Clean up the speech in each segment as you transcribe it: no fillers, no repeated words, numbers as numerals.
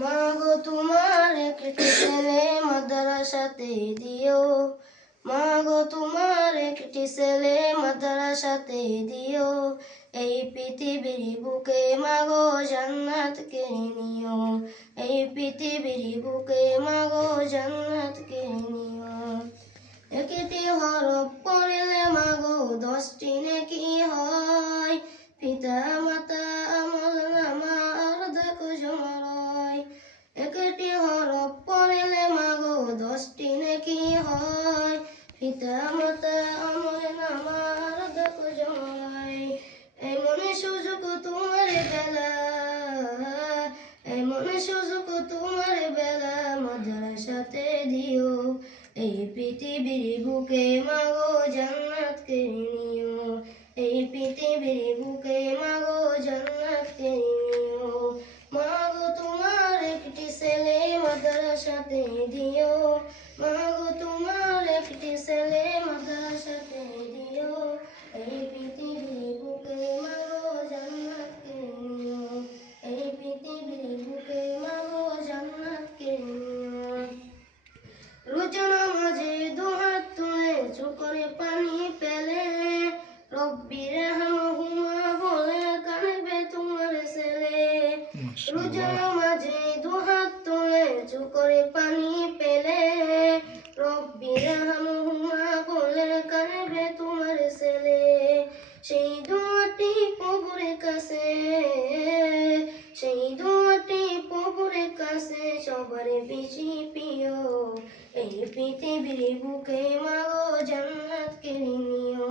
মাগো তোমার একটি ছেলে মাদ্রাসাতে দিও, মাগো তোমার একটি ছেলে মাদ্রাসাতে দিও, এই পৃথিবীর বুকে মাগো জান্নাত কিনে নিও, এই পৃথিবীর বুকে মাগো জান্নাত কিনে নিও। একটি হরফ পড়লে মাগো 10টি নেকি হয়, পিতা মাতা আমল নামা আর দেখো জমরয়। একটি হরফ পড়লে মাগো 10টি নেকি হয়, পিতা মাতা আমল নামা আর দেখো জমরয়। এমন সুযোগ তোমার বেলা, এমন সুযোগ তোমার বেলা মাদ্রাসাতে দিও, এই পৃথিবীর বুকে মাগো জান্নাত কিনে নিও, এই পৃথিবীর বুকে মাগো জান্নাত কিনে নিও। মাগো তোমার একটি ছেলে মাদ্রাসাতে দিও, মাগো তোমার একটি ছেলে মাদ্রাসাতে দিও, এই পৃথিবীর বুকে মাগো জান্নাত কিনে নিও, এই পৃথিবীর বুকে মাগো জান্নাত কিনে নিও। রোজা নামাজে দুহাত তুলে চোখে পানি পেলে, রব্বি রহমহুমা বলে কাঁদবে তোমার ছেলে। রোজা নামাজে দুহাত তুলে চোখে পানি পেলে, রব্বি রহমহুমা বলে কাঁদবে তোমার ছেলে। সেই দোয়াটি প্রভুর কাছে, সেই দোয়াটি প্রভুর কাছে সবার বেশি প্রিয়, এই পৃথিবীর বুকে মাগো জান্নাত কিনে নিও,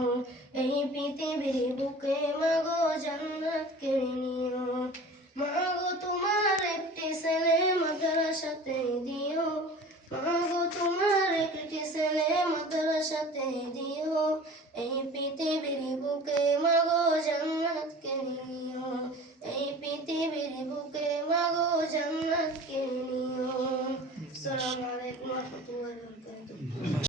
এই পৃথিবীর বুকে মাগো জান্নাত কিনে নিও। মাগো তোমার একটি ছেলে মাদ্রাসাতে দিও, মাগো তোমার একটি ছেলে মাদ্রাসাতে দিও, এই পৃথিবীর বুকে মাগো জান্নাত কিনে নিও, এই পৃথিবীর বুকে মাগো জান্নাত কিনে নিও। আসসালামু আলাইকুম ওয়া রাহমাতুল্লাহি ওয়া বারাকাতুহু।